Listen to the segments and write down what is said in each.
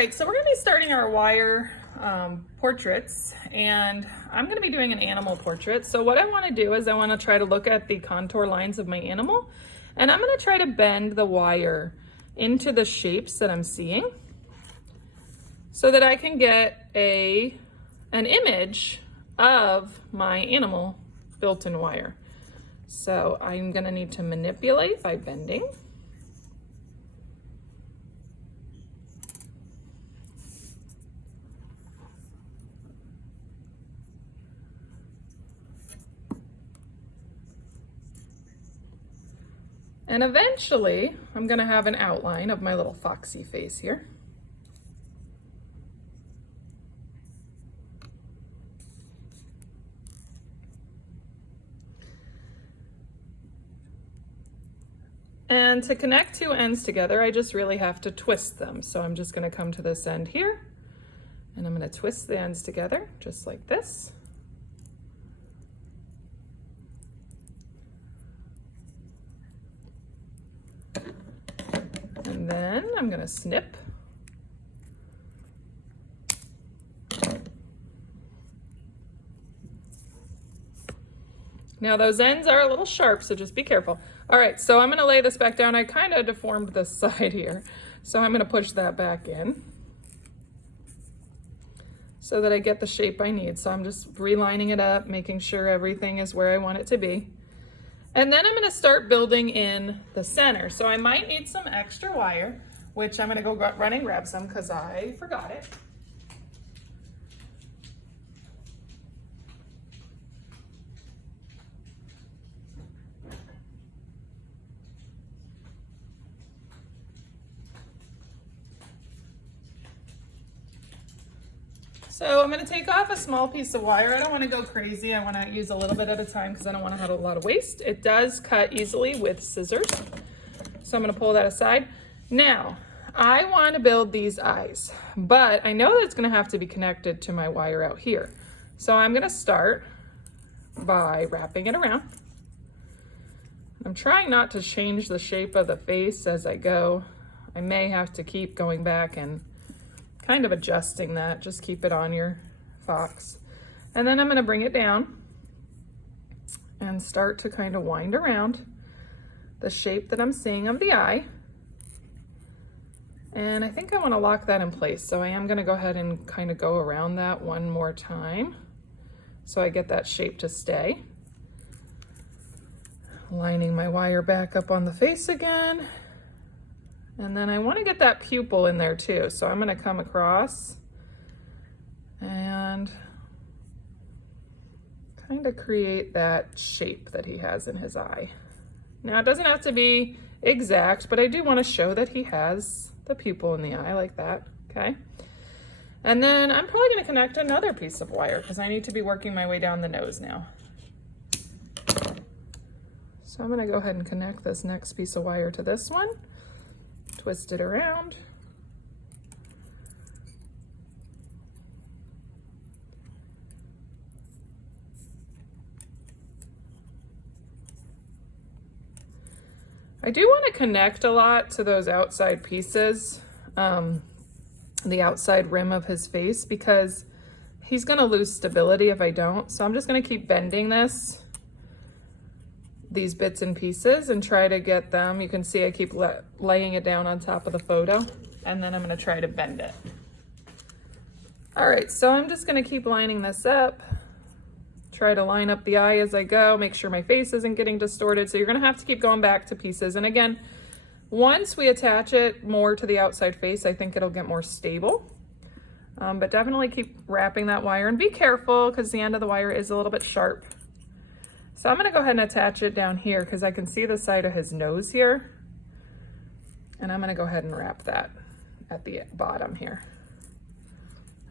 right, so we're gonna be starting our wire portraits, and I'm gonna be doing an animal portrait. So what I wanna do is I wanna try to look at the contour lines of my animal, and I'm gonna try to bend the wire into the shapes that I'm seeing so that I can get an image of my animal built in wire. So I'm gonna need to manipulate by bending. And eventually, I'm gonna have an outline of my little foxy face here. And to connect two ends together, I just really have to twist them. So I'm just gonna come to this end here, and I'm gonna twist the ends together, just like this. And then I'm gonna snip. Now those ends are a little sharp, so just be careful. All right, so I'm gonna lay this back down. I kind of deformed this side here, so I'm gonna push that back in so that I get the shape I need. So I'm just relining it up, making sure everything is where I want it to be. And then I'm gonna start building in the center. So I might need some extra wire, which I'm gonna go run and grab some because I forgot it. So I'm gonna take off a small piece of wire. I don't wanna go crazy. I wanna use a little bit at a time because I don't wanna have a lot of waste. It does cut easily with scissors. So I'm gonna pull that aside. Now, I wanna build these eyes, but I know that it's gonna have to be connected to my wire out here. So I'm gonna start by wrapping it around. I'm trying not to change the shape of the face as I go. I may have to keep going back and kind of adjusting that. Just keep it on your fox. And then I'm gonna bring it down and start to kind of wind around the shape that I'm seeing of the eye. And I think I wanna lock that in place. So I am gonna go ahead and kind of go around that one more time so I get that shape to stay. Lining my wire back up on the face again. And then I want to get that pupil in there too. So I'm going to come across and kind of create that shape that he has in his eye. Now it doesn't have to be exact, but I do want to show that he has the pupil in the eye like that, okay? And then I'm probably going to connect another piece of wire because I need to be working my way down the nose now. So I'm going to go ahead and connect this next piece of wire to this one. Twist it around. I do want to connect a lot to those outside pieces, the outside rim of his face, because he's going to lose stability if I don't. So I'm just going to keep bending these bits and pieces and try to get them. You can see I keep laying it down on top of the photo, and then I'm gonna try to bend it. All right, so I'm just gonna keep lining this up, try to line up the eye as I go, make sure my face isn't getting distorted. So you're gonna have to keep going back to pieces. And again, once we attach it more to the outside face, I think it'll get more stable. But definitely keep wrapping that wire and be careful because the end of the wire is a little bit sharp. So I'm gonna go ahead and attach it down here because I can see the side of his nose here. And I'm gonna go ahead and wrap that at the bottom here.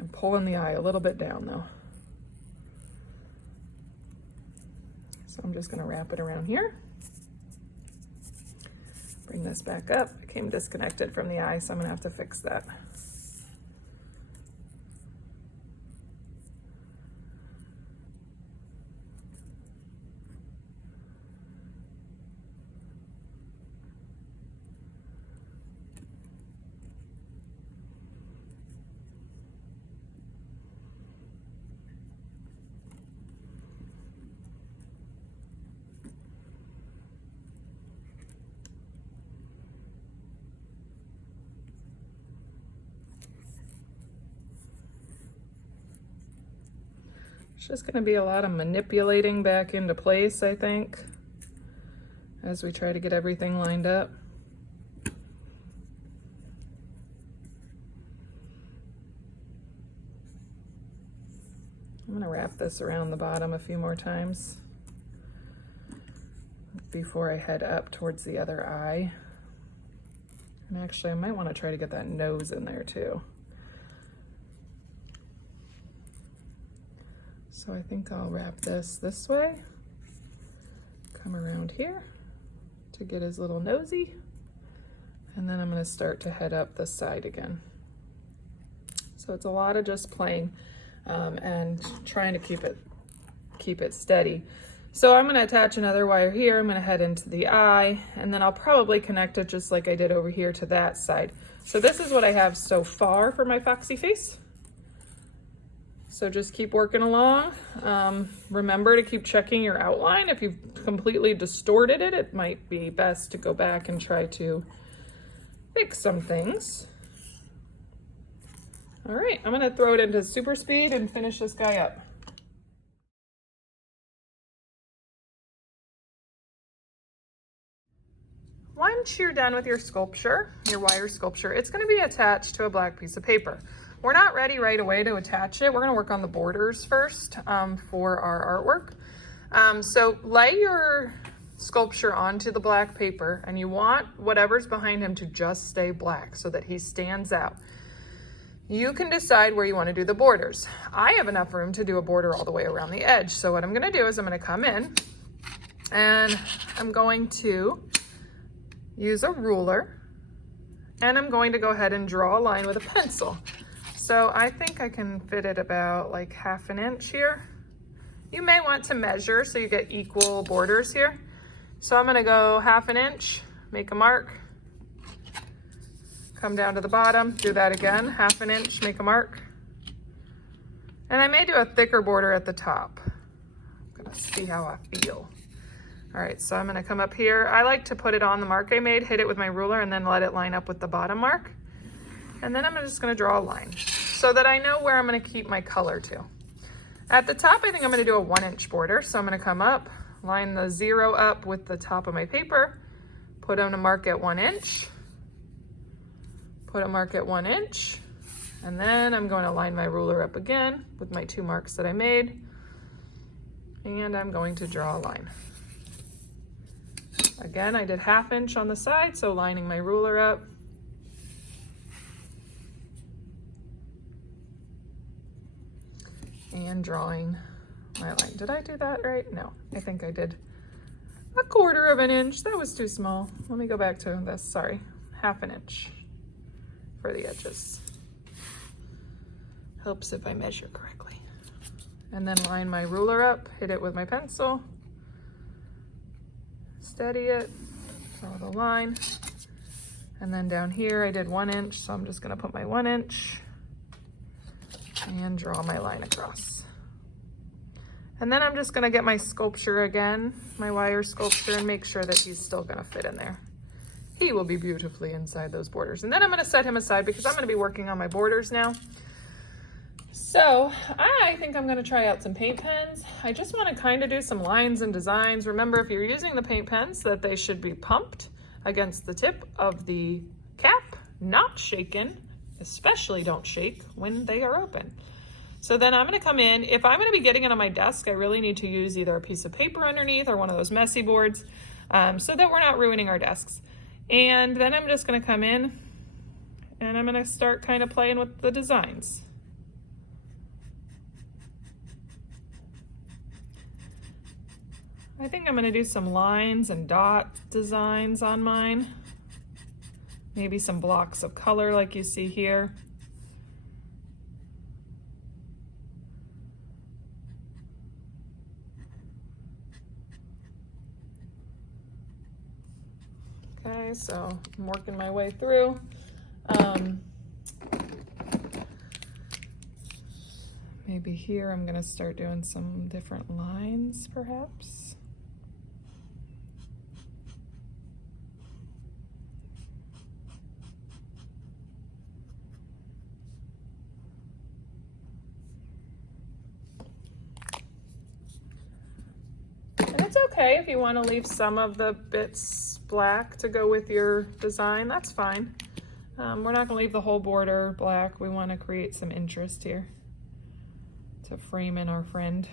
I'm pulling the eye a little bit down though. So I'm just gonna wrap it around here. Bring this back up. It came disconnected from the eye, so I'm gonna have to fix that. It's just gonna be a lot of manipulating back into place, I think, as we try to get everything lined up. I'm gonna wrap this around the bottom a few more times before I head up towards the other eye. And actually, I might want to try to get that nose in there too. So I think I'll wrap this way, come around here to get his little nosy, and then I'm going to start to head up this side again. So it's a lot of just playing and trying to keep it steady. So I'm going to attach another wire here. I'm going to head into the eye, and then I'll probably connect it just like I did over here to that side. So this is what I have so far for my foxy face. So just keep working along. Remember to keep checking your outline. If you've completely distorted it, it might be best to go back and try to fix some things. All right, I'm gonna throw it into super speed and finish this guy up. Once you're done with your sculpture, your wire sculpture, it's gonna be attached to a black piece of paper. We're not ready right away to attach it. We're gonna work on the borders first for our artwork. So lay your sculpture onto the black paper, and you want whatever's behind him to just stay black so that he stands out. You can decide where you want to do the borders. I have enough room to do a border all the way around the edge. So what I'm going to do is I'm going to come in and I'm going to use a ruler, and I'm going to go ahead and draw a line with a pencil. So I think I can fit it about like 1/2 inch here. You may want to measure so you get equal borders here. So I'm going to go 1/2 inch, make a mark. Come down to the bottom, do that again, 1/2 inch, make a mark. And I may do a thicker border at the top. I'm gonna see how I feel. All right, so I'm gonna come up here. I like to put it on the mark I made, hit it with my ruler, and then let it line up with the bottom mark. And then I'm just gonna draw a line so that I know where I'm gonna keep my color to. At the top, I think I'm gonna do a 1 inch border. So I'm gonna come up, line the 0 up with the top of my paper, put on a mark at 1 inch, put a mark at 1 inch, and then I'm going to line my ruler up again with my 2 marks that I made, and I'm going to draw a line. Again, I did 1/2 inch on the side, so lining my ruler up. And drawing my line. Did I do that right? No, I think I did 1/4 inch. That was too small. Let me go back to this, sorry, 1/2 inch. For the edges. Helps if I measure correctly. And then line my ruler up, hit it with my pencil, steady it, draw the line. And then down here I did 1 inch, so I'm just gonna put my 1 inch and draw my line across. And then I'm just gonna get my sculpture again, my wire sculpture, and make sure that he's still gonna fit in there. He will be beautifully inside those borders. And then I'm gonna set him aside because I'm gonna be working on my borders now. So I think I'm gonna try out some paint pens. I just wanna kind of do some lines and designs. Remember, if you're using the paint pens, that they should be pumped against the tip of the cap, not shaken, especially don't shake when they are open. So then I'm gonna come in, if I'm gonna be getting it on my desk, I really need to use either a piece of paper underneath or one of those messy boards so that we're not ruining our desks. And then I'm just gonna come in and I'm gonna start kind of playing with the designs. I think I'm gonna do some lines and dot designs on mine. Maybe some blocks of color like you see here. Okay, so I'm working my way through. Maybe here I'm gonna start doing some different lines, perhaps. okay. If you want to leave some of the bits black to go with your design, that's fine. We're not going to leave the whole border black. We want to create some interest here to frame in our friend.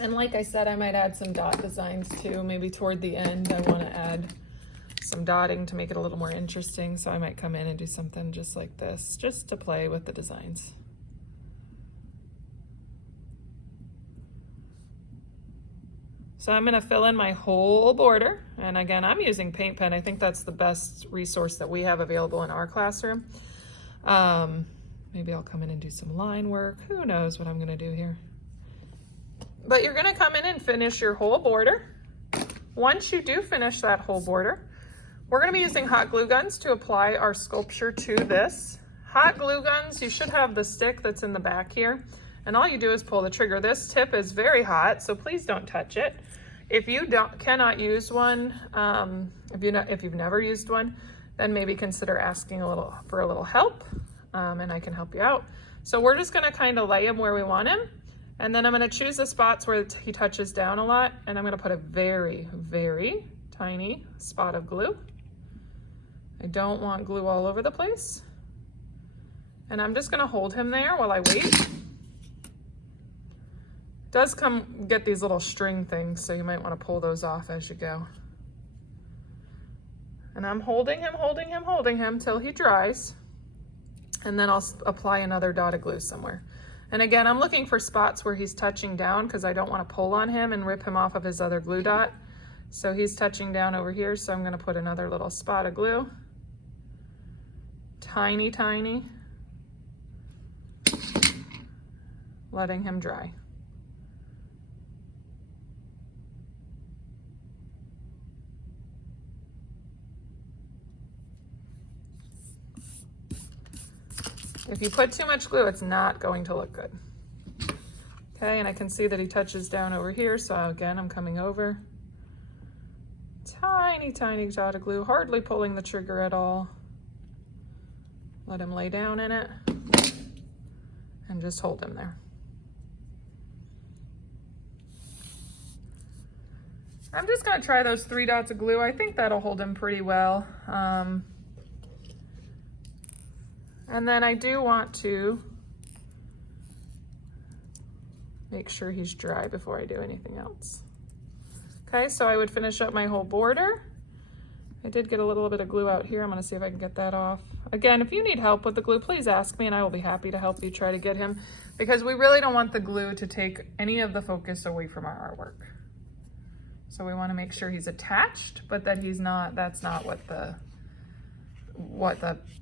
And like I said, I might add some dot designs too. Maybe toward the end, I want to add some dotting to make it a little more interesting. So I might come in and do something just like this, just to play with the designs. So I'm going to fill in my whole border. And again, I'm using paint pen. I think that's the best resource that we have available in our classroom. Maybe I'll come in and do some line work. Who knows what I'm going to do here. But you're going to come in and finish your whole border. Once you do finish that whole border, we're going to be using hot glue guns to apply our sculpture to this. Hot glue guns, you should have the stick that's in the back here, and all you do is pull the trigger. This tip is very hot, so please don't touch it. If you cannot use one, if you've never used one, then maybe consider asking for a little help, and I can help you out. So we're just going to kind of lay him where we want him. And then I'm going to choose the spots where he touches down a lot, and I'm going to put a very, very tiny spot of glue. I don't want glue all over the place. And I'm just going to hold him there while I wait. It does get these little string things, so you might want to pull those off as you go. And I'm holding him till he dries. And then I'll apply another dot of glue somewhere. And again, I'm looking for spots where he's touching down because I don't want to pull on him and rip him off of his other glue dot. So he's touching down over here, so I'm going to put another little spot of glue. Tiny, tiny. Letting him dry. If you put too much glue, it's not going to look good. Okay, and I can see that he touches down over here, so again, I'm coming over. Tiny, tiny dot of glue, hardly pulling the trigger at all. Let him lay down in it, and just hold him there. I'm just gonna try those 3 dots of glue. I think that'll hold him pretty well. And then I do want to make sure he's dry before I do anything else. Okay, so I would finish up my whole border. I did get a little bit of glue out here. I'm gonna see if I can get that off. Again, if you need help with the glue, please ask me and I will be happy to help you try to get him, because we really don't want the glue to take any of the focus away from our artwork. So we wanna make sure he's attached, but that that's not what the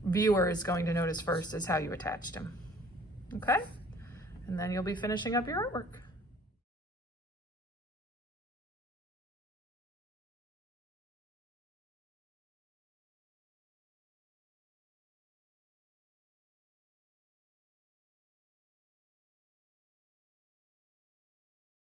viewer is going to notice first, is how you attached him. Okay? And then you'll be finishing up your artwork.